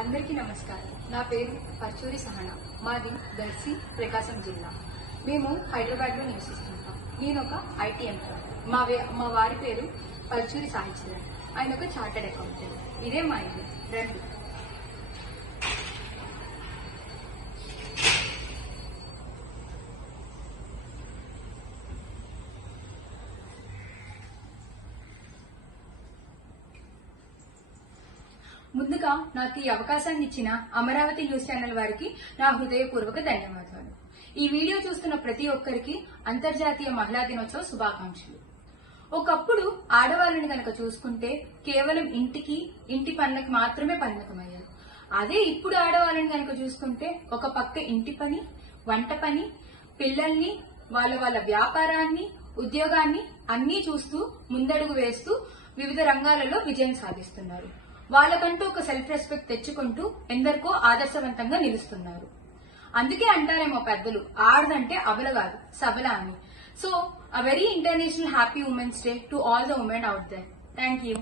అందరికీ నమస్కారం. నా పేరు పర్చూరి సహన. మాది దర్శి ప్రకాశం జిల్లా. మేము హైదరాబాద్లో నివసిస్తుంటాం. నేను ఒక ఐటీ ఎంప్లాయ్. మా వే- మా వారి పేరు పర్చూరి సాహిత్యం ఆయన ఒక చార్టెడ్ అకౌంటెంట్. ఇదే మా ఇల్లు. రండి. ముందుగా నాకు ఈ అవకాశాన్ని ఇచ్చిన అమరావతి న్యూస్ ఛానల్ వారికి నా హృదయపూర్వక ధన్యవాదాలు. ఈ వీడియో చూస్తున్న ప్రతి ఒక్కరికి అంతర్జాతీయ మహిళా దినోత్సవ శుభాకాంక్షలు. ఒకప్పుడు ఆడవాళ్ళని కనుక చూసుకుంటే కేవలం ఇంటికి ఇంటి పనులకి మాత్రమే పరిమితమయ్యారు. అదే ఇప్పుడు ఆడవాళ్ళని కనుక చూసుకుంటే ఒక పక్క ఇంటి పని వంట పని పిల్లల్ని వాళ్ళ వాళ్ళ వ్యాపారాన్ని ఉద్యోగాన్ని అన్నీ చూస్తూ ముందడుగు వేస్తూ వివిధ రంగాలలో విజయం సాధిస్తున్నారు. వాళ్ళకంటూ ఒక సెల్ఫ్ రెస్పెక్ట్ తెచ్చుకుంటూ ఎందరికో ఆదర్శవంతంగా నిలుస్తున్నారు. అందుకే అంటారేమో పెద్దలు ఆడదంటే అబల కాదు సబల అని. So uh very international happy women's day to all the women out there thank you